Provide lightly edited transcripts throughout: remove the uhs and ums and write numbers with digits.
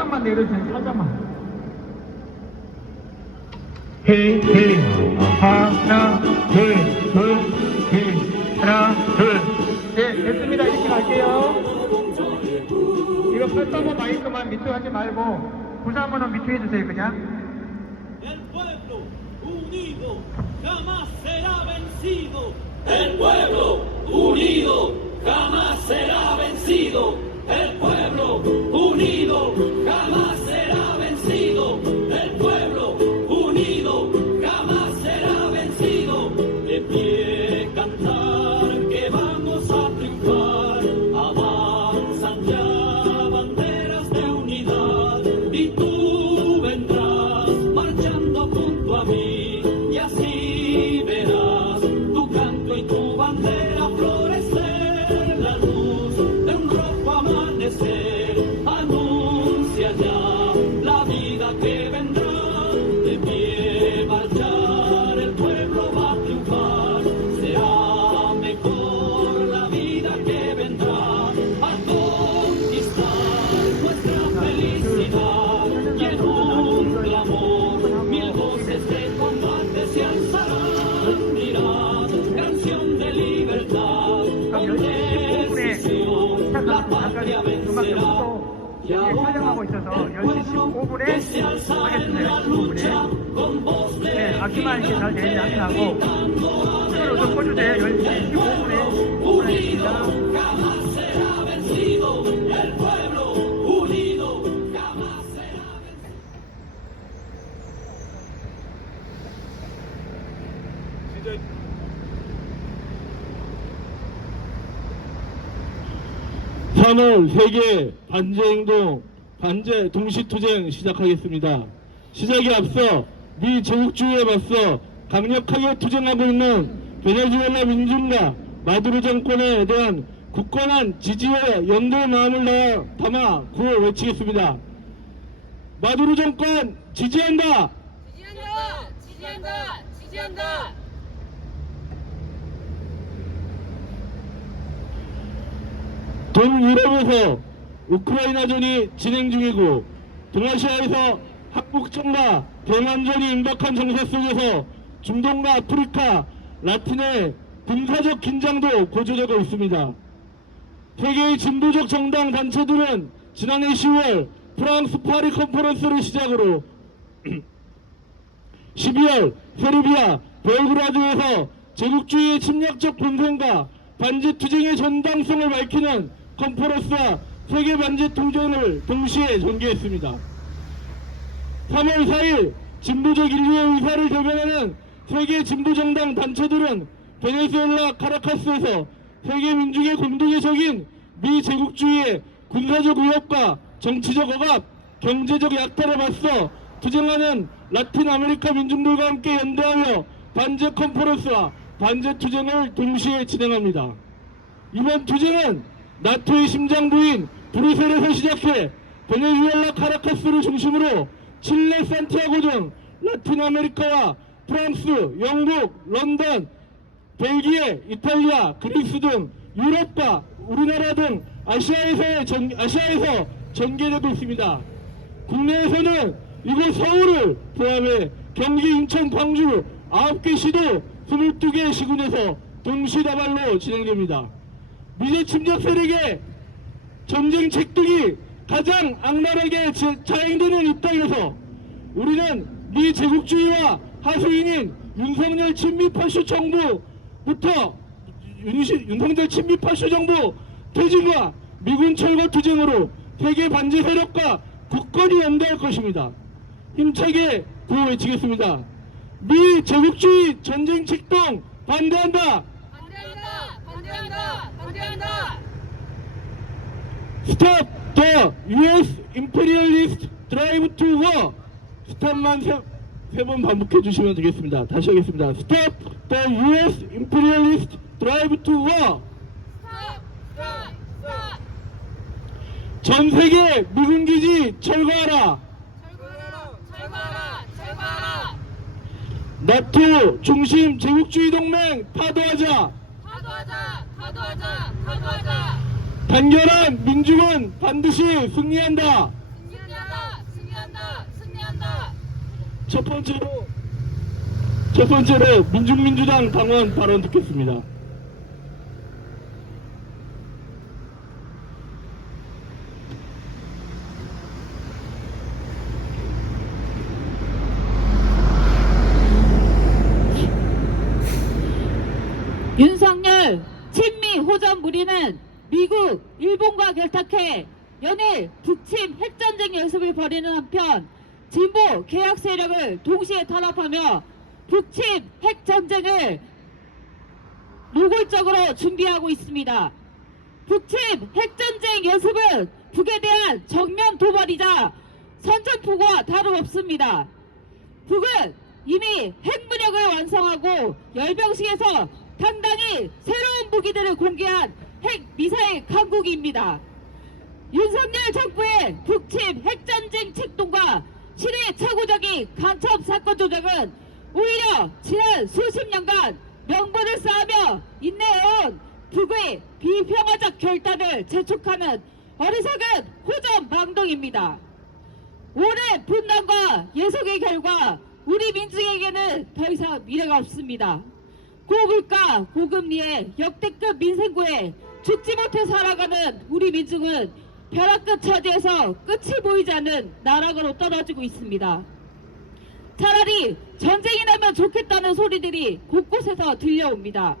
살짝만 내려주세요. 살짝만. 하나, 둘, 하나, 둘. 네, 됐습니다. 이렇게 갈게요. 이거 펄서버 마이크만 밑에 하지 말고 부산번호 밑에 해주세요, 그냥. El pueblo unido jamás será vencido. El pueblo unido jamás será vencido. El pueblo unido jamás será vencido. El pueblo unido jamás será vencido. De pie cantar que vamos a triunfar. Avanzan ya banderas de unidad y tú vendrás marchando junto a mí y así verás tu canto y tu bandera florecer. La luz de un rojo amanecer anuncia ya la vida que vendrá. De pie marchar el pueblo va a triunfar. Será mejor la vida que vendrá a conquistar nuestra felicidad. Y en un clamor mil voces de combate se alzarán. Dirán canción de libertad con decisión la patria vencerá. Y ahora el pueblo que se alza en la lucha con voz de equidad gritando el pueblo unido jamás será vencido. El pueblo unido jamás será vencido. 3월 세계 반제행동, 반제 동시투쟁 시작하겠습니다. 시작에 앞서 미 제국주의에 맞서 강력하게 투쟁하고 있는 베네수엘라 민중과 마두로 정권에 대한 굳건한 지지와 연대의 마음을 담아 구호 외치겠습니다. 마두로 정권 지지한다! 지지한다! 지지한다! 지지한다! 동유럽에서 우크라이나전이 진행 중이고 동아시아에서 학북전과 대만전이 임박한 정세 속에서 중동과 아프리카, 라틴의 군사적 긴장도 고조되고 있습니다. 세계의 진보적 정당 단체들은 지난해 10월 프랑스 파리 컨퍼런스를 시작으로 12월 세르비아 벨그라드에서 제국주의의 침략적 분쟁과 반제 투쟁의 전당성을 밝히는 컨퍼런스와 세계 반제 투쟁을 동시에 전개했습니다. 3월 4일 진보적 인류의 의사를 대변하는 세계 진보정당 단체들은 베네수엘라 카라카스에서 세계 민중의 공동의 적인 미 제국주의의 군사적 위협과 정치적 억압, 경제적 약탈에 맞서 투쟁하는 라틴 아메리카 민중들과 함께 연대하며 반제 컨퍼런스와 반제 투쟁을 동시에 진행합니다. 이번 투쟁은 나토의 심장부인 브뤼셀에서 시작해 베네수엘라 카라카스를 중심으로 칠레, 산티아고 등 라틴 아메리카와 프랑스, 영국, 런던, 벨기에, 이탈리아, 그리스 등 유럽과 우리나라 등 아시아에서 전개되고 있습니다. 국내에서는 이곳 서울을 포함해 경기, 인천, 광주 9개 시도 22개 시군에서 동시다발로 진행됩니다. 미제 침략 세력의 전쟁 책득이 가장 악랄하게 자행되는 이 땅에서 우리는 미 제국주의와 하수인인 윤석열 친미파쇼 정부부터 윤석열 친미파쇼 정부 퇴진과 미군 철거 투쟁으로 세계 반제 세력과 굳건히 연대할 것입니다. 힘차게 구호 외치겠습니다. 미 제국주의 전쟁 책동 반대한다! 반대한다! 반대한다! 반대한다! Stop the U.S. imperialist drive to war. 스탑만 세 번 반복해 주시면 되겠습니다. 다시 하겠습니다. Stop the U.S. imperialist drive to war. 스탑! 스탑! 스탑! 전 세계 미군 기지 철거하라. 철거하라! 철거하라! 철거하라! 나토 중심 제국주의 동맹 파도하자. 파도하자! 파도하자! 파도하자! 단결한 민중은 반드시 승리한다. 승리한다! 첫 번째로 민중민주당 당원 발언 듣겠습니다. 윤석열 친미 호전 무리는 미국, 일본과 결탁해 연일 북침 핵전쟁 연습을 벌이는 한편 진보 개혁 세력을 동시에 탄압하며 북침 핵전쟁을 노골적으로 준비하고 있습니다. 북침 핵전쟁 연습은 북에 대한 정면 도발이자 선전포고와 다름없습니다. 북은 이미 핵무력을 완성하고 열병식에서 당당히 새로운 무기들을 공개한 핵미사일 강국입니다. 윤석열 정부의 북침 핵전쟁 책동과 시대착오적인 간첩 사건 조작은 오히려 지난 수십 년간 명분을 쌓으며 인내해온 북의 비평화적 결단을 재촉하는 어리석은 호전망동입니다. 오랜 분단과 예속의 결과 우리 민중에게는 더 이상 미래가 없습니다. 고물가, 고금리에 역대급 민생고에 죽지 못해 살아가는 우리 민중은 벼락끝 처지에서 끝이 보이지 않는 나락으로 떨어지고 있습니다. 차라리 전쟁이 나면 좋겠다는 소리들이 곳곳에서 들려옵니다.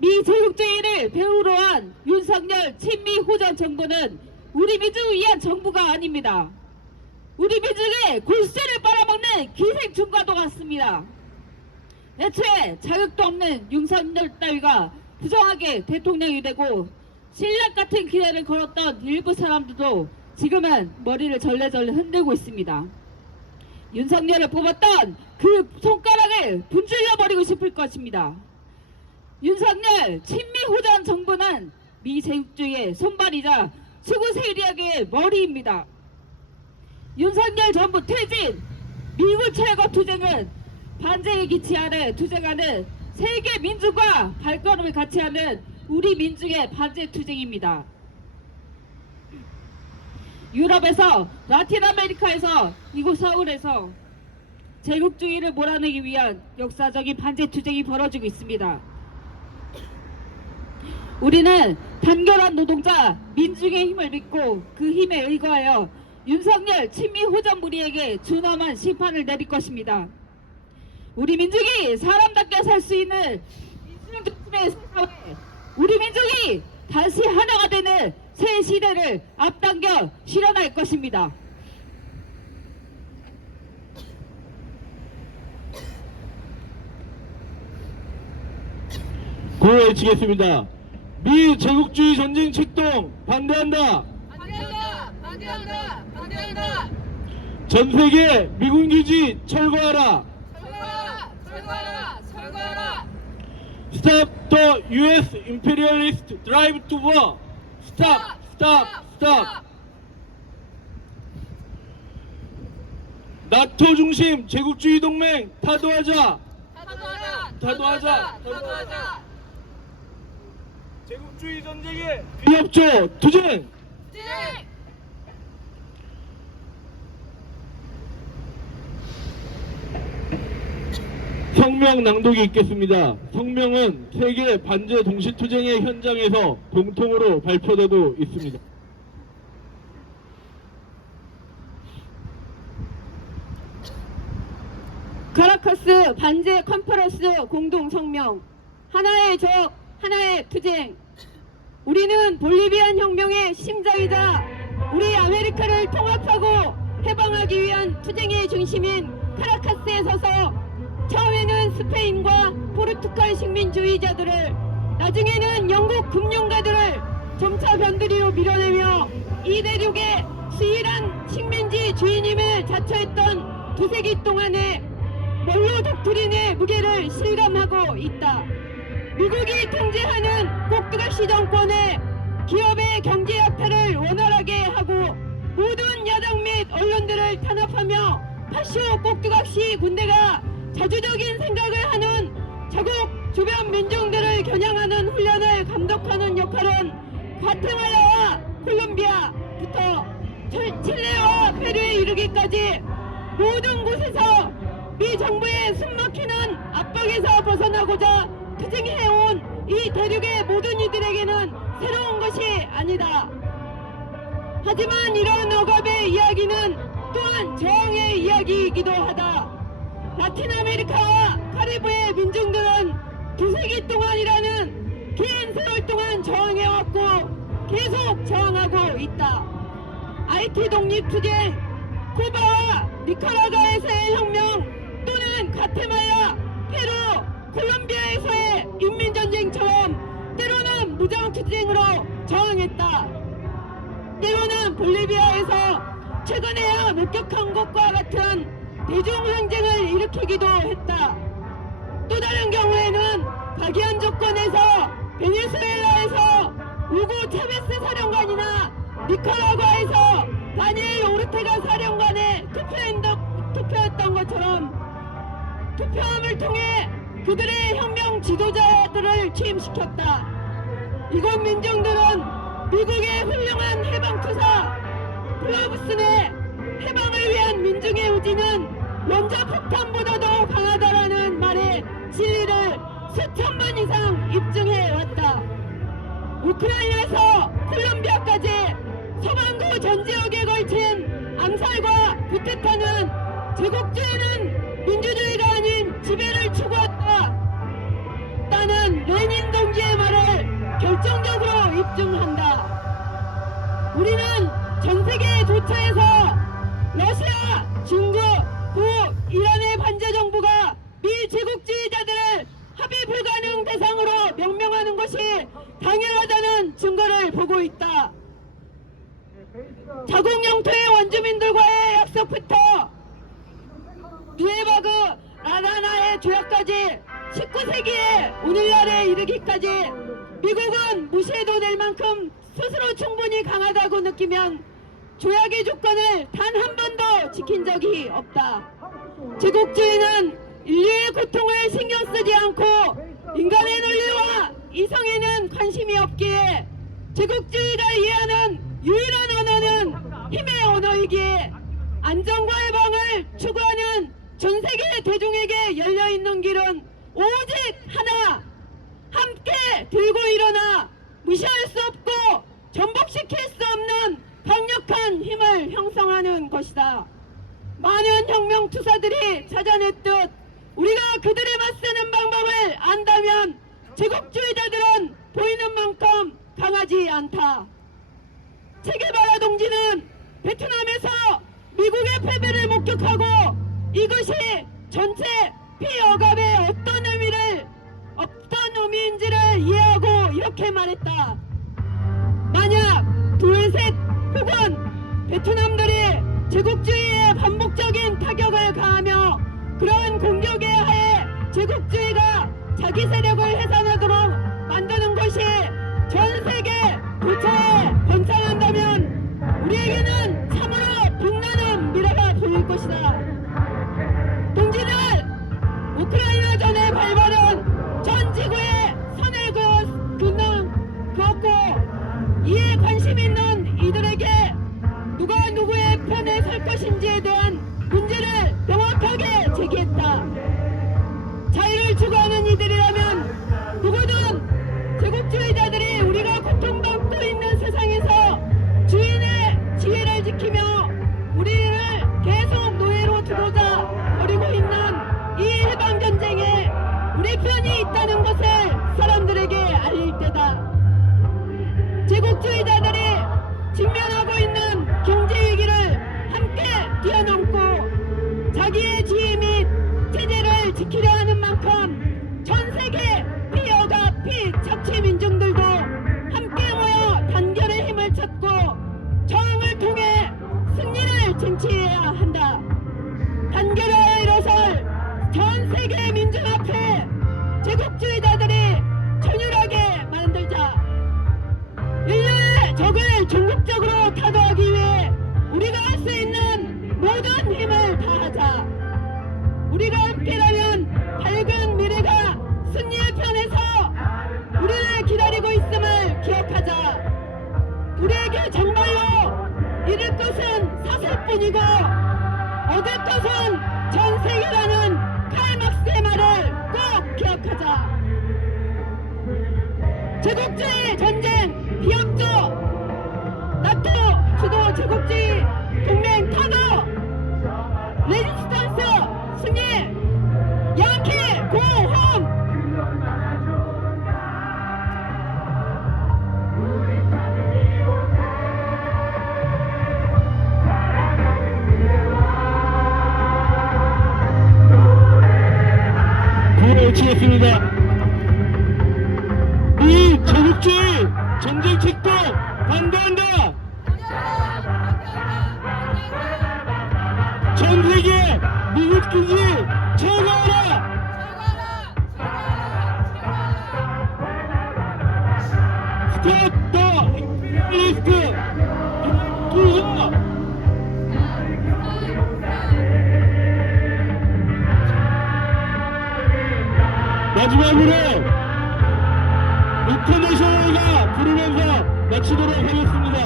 미 제국주의를 배후로 한 윤석열 친미 호전 정부는 우리 민중을 위한 정부가 아닙니다. 우리 민중의 골수를 빨아먹는 기생충과도 같습니다. 애초에 자격도 없는 윤석열 따위가 부정하게 대통령이 되고 신락 같은 기대를 걸었던 일부 사람들도 지금은 머리를 절레절레 흔들고 있습니다. 윤석열을 뽑았던 그 손가락을 분질러 버리고 싶을 것입니다. 윤석열 친미 호전 정부는 미제국주의의 손발이자 수구 세력의 머리입니다. 윤석열 정부 퇴진, 미군 철거 투쟁은 반제의 기치 아래 투쟁하는 세계 민중과 발걸음을 같이 하는 우리 민중의 반제 투쟁입니다. 유럽에서, 라틴 아메리카에서, 이곳 서울에서 제국주의를 몰아내기 위한 역사적인 반제 투쟁이 벌어지고 있습니다. 우리는 단결한 노동자, 민중의 힘을 믿고 그 힘에 의거하여 윤석열 친미 호전 무리에게 준엄한 심판을 내릴 것입니다. 우리 민족이 사람답게 살 수 있는 민중 중심의 사회, 우리 민족이 다시 하나가 되는 새 시대를 앞당겨 실현할 것입니다. 구호 외치겠습니다. 미 제국주의 전쟁 책동 반대한다. 반대한다. 반대한다. 반대한다. 전 세계 미군 기지 철거하라. 철거하라. 철거하라. 철거하라. Stop the U.S. imperialist drive to war. Stop, stop, stop. 나토 중심 제국주의 동맹 타도하자. 타도하자. 타도하자. 타도하자. 제국주의 전쟁에 비협조 투쟁. 네. 성명 낭독이 있겠습니다. 성명은 세계 반제 동시투쟁의 현장에서 공통으로 발표되고 있습니다. 카라카스 반제 컨퍼런스 공동 성명. 하나의 적, 하나의 투쟁. 우리는 볼리비안 혁명의 심장이자 우리 아메리카를 통합하고 해방하기 위한 투쟁의 중심인 카라카스에 서서 처음에는 스페인과 포르투갈 식민주의자들을, 나중에는 영국 금융가들을 점차 변두리로 밀어내며 이 대륙의 수일한 식민지 주인임을 자처했던 두세기 동안의 멜로 독트린의 무게를 실감하고 있다. 미국이 통제하는 꼭두각시 정권의 기업의 경제 약탈을 원활하게 하고 모든 야당 및 언론들을 탄압하며 파쇼 꼭두각시 군대가 자주적인 생각을 하는 자국 주변 민중들을 겨냥하는 훈련을 감독하는 역할은 과테말라와 콜롬비아부터 칠레와 페루에 이르기까지 모든 곳에서 미 정부의 숨막히는 압박에서 벗어나고자 투쟁해온 이 대륙의 모든 이들에게는 새로운 것이 아니다. 하지만 이런 억압의 이야기는 또한 저항의 이야기이기도 하다. 라틴 아메리카와 카리브의 민중들은 두세기 동안이라는 긴 세월 동안 저항해왔고 계속 저항하고 있다. 아이티 독립투쟁, 쿠바와 니카라과에서의 혁명 또는 가테말라, 페루, 콜롬비아에서의 인민전쟁처럼 때로는 무장투쟁으로 저항했다. 때로는 볼리비아에서 최근에야 목격한 것과 같은 대중항쟁을 일으키기도 했다. 또 다른 경우에는 박이한 조건에서 베네수엘라에서 우고 차베스 사령관이나 니카라과에서 다니엘 오르테가 사령관의 투표였던 것처럼 투표함을 통해 그들의 혁명 지도자들을 취임시켰다. 이곳 민중들은 미국의 훌륭한 해방투사 플라부슨의 해방을 위한 민중의 의지는 원자 폭탄보다도 강하다라는 말에 진리를 수천 번 이상 입증해 왔다. 우크라이나에서 콜롬비아까지 서반구 전 지역에 걸친 암살과 쿠데타는 제국주의는 민주주의가 아닌 지배를 추구했다. 나는 레닌 동지의 말을 결정적으로 입증한다. 우리는 전 세계에 도처에서 러시아, 중국, 이란의 반제 정부가 미 제국주의자들을 합의 불가능 대상으로 명명하는 것이 당연하다는 증거를 보고 있다. 자국 영토의 원주민들과의 약속부터 누에바그 라라나의 조약까지 19세기에 오늘날에 이르기까지 미국은 무시해도 될 만큼 스스로 충분히 강하다고 느끼면 조약의 조건을 단 한 번도 지킨 적이 없다. 제국주의는 인류의 고통을 신경 쓰지 않고 인간의 논리와 이성에는 관심이 없기에 제국주의가 이해하는 유일한 언어는 힘의 언어이기에 안정과 해방을 추구하는 전 세계 대중에게 열려있는 길은 오직 하나, 함께 들고 일어나 무시할 수 없고 전복시킬 수 없는 강력한 힘을 형성하는 것이다. 많은 혁명 투사들이 찾아냈듯 우리가 그들에 맞서는 방법을 안다면 제국주의자들은 보이는 만큼 강하지 않다. 체게바라 동지는 베트남에서 미국의 패배를 목격하고 이것이 전체 피억압의 어떤 의미인지를 이해하고 이렇게 말했다. 만약 둘셋 혹은 베트남들이 제국주의에 반복적인 타격을 가하며 그러한 공격에 하에 제국주의가 자기 세력을 해산하도록 만드는 것이 전 세계 도처에 번창한다면 우리에게는 참으로 빛나는 미래가 보일 것이다. 동지들, 우크라이나 전의 발발은 전 지구에 선을 그었고 이에 관심 있는 이들에게 누가 누구의 편에 설 것인지에 대한 문제를 명확하게 제기했다. 자유를 추구하는 이들이라면 누구든 제국주의자들이 우리가 고통받고 있는 세상에서 주인의 지혜를 지키며 우리를 계속 노예로 두고자 벌이고 있는 이 해방전쟁에 우리 편이 있다는 것을 사람들에게 알릴 때다. 제국주의자들이 직면하고 있는 경제위기를 함께 뛰어넘고 자기의 지혜 및 체제를 지키려 하는 만큼 전 세계 피여가 피착취 민중들도 함께 모여 단결의 힘을 찾고 저항을 통해 승리를 쟁취해야 한다. 단결하여 일어설 전 세계 민중 앞에 제국주의자들이 전율하게 만들자. 인류의 적을 전국적으로 타도하기 위해 우리가 할 수 있는 모든 힘을 다하자. 우리가 함께라면 밝은 미래가 승리의 편에서 우리를 기다리고 있음을 기억하자. 우리에게 정말로 잃을 것은 사슬뿐이고 어댑터선 전 세계라는 칼막스의 말을 꼭 기억하자. 제국주의 전쟁 비협조, 나토 주도 제국주의 동맹 타도, 레지스턴스 승리, 양키 고홈. 외치겠습니다. 이 제국주의 전쟁 책도 반대한다. 전 세계 미국 기지 철거하라. 스톱 더 임페리얼리스트 투어. 마지막으로 인터내셔널가 부르면서 마치도록 하겠습니다.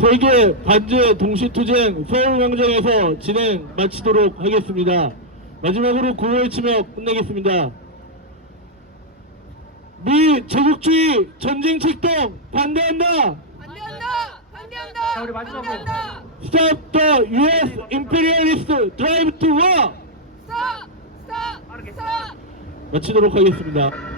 세계 반제 동시투쟁 서울광장에서 진행 마치도록 하겠습니다. 마지막으로 구호외치며 끝내겠습니다. 미 제국주의 전쟁 책동 반대한다. 반대한다. 반대한다. 자, 우리 마지막으로. 반대한다. Stop the U.S. imperialist drive to war. 스톱. 스톱. 스톱. 마치도록 하겠습니다.